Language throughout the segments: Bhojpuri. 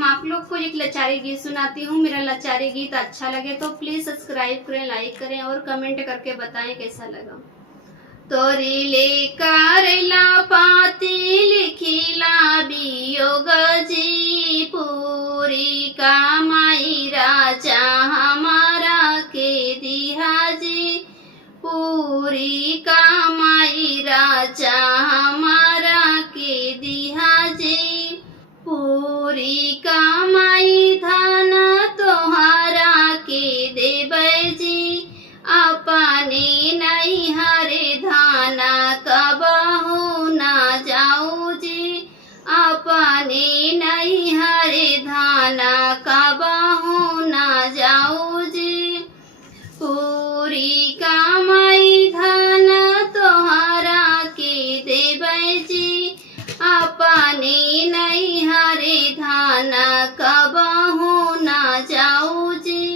हम आप लोग को एक लाचारी गीत सुनाती हूँ। मेरा लाचारी गीत अच्छा लगे तो प्लीज सब्सक्राइब करें, लाइक करें और कमेंट करके बताएं कैसा लगा। तोरी ले करला पाती लिखिला वियोग जी, पूरी कमाई राजा हमारा के दिहा जी, पूरी कमाई राजा हमारा के दिहा जी, पूरी कमाई धन तोहरा के देबै जी, अपने नहीं हरे धाना कबहू ना जाऊ जी, अपने नहीं हरे धाना कबहू ना जाऊ जी, पूरी कमाई धन तोहरा के देबै जी, अपने नहीं हरे धाना कबहू ना जाऊ जी,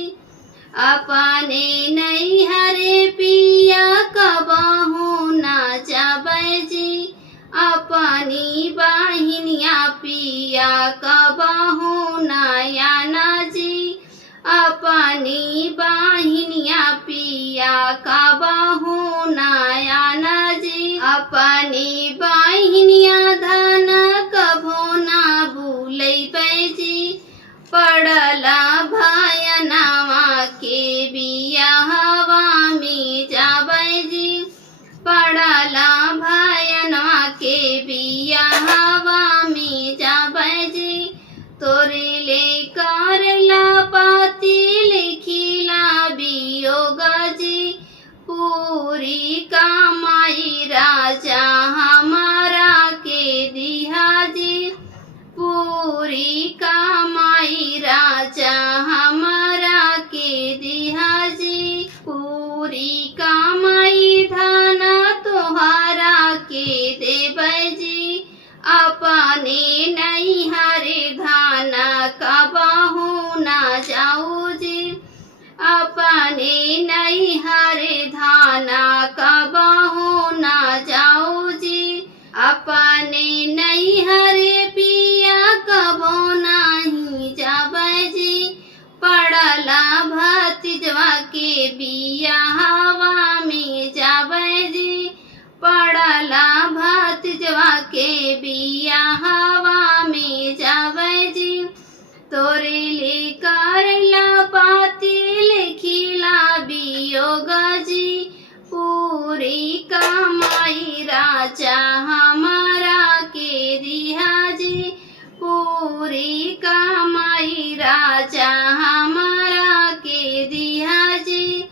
अपने नहीं हरे पिया कबहू ना जाबै जी, अपनी बहिनिया पिया कबहू ना आना जी, अपनी बहिनिया पिया कबहू ना आना जी, अपनी बहिनिया धन कबो ना भूलैबै जी, पड़ला भयनवा के बियाहवा में जाबै जी, पड़ला भयनवा के बियाहवा में जाबै जी, तोरे ले करला पाती लिखिला वियोग जी, पूरी कमाई राजा हमारा के दिहा जी, पूरी कमाई राजा हमारा के दिहा जी, पूरी कमाई धन तोहरा के देबै जी, अपने नहीं हरे धाना कबहू ना जाऊ जी, अपने नहीं हरे धाना कबहू ना जाऊ जी, अपने नहीं हरे पिया कबो नहीं जाबै जी, पड़ला भतीजवा के बियाहवा में जाबै जी, पड़ला भतीजवा के बियाहवा में जाबै जी, तोरे ले करला पाती लिखिला वियोग जी, पूरी कमाई राजा हमारा के दिहा जी, पूरी कमाई राजा हमारा के दिहा जी।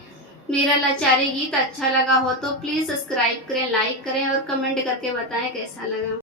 मेरा लाचारी गीत अच्छा लगा हो तो प्लीज सब्सक्राइब करें, लाइक करें और कमेंट करके बताएं कैसा लगा।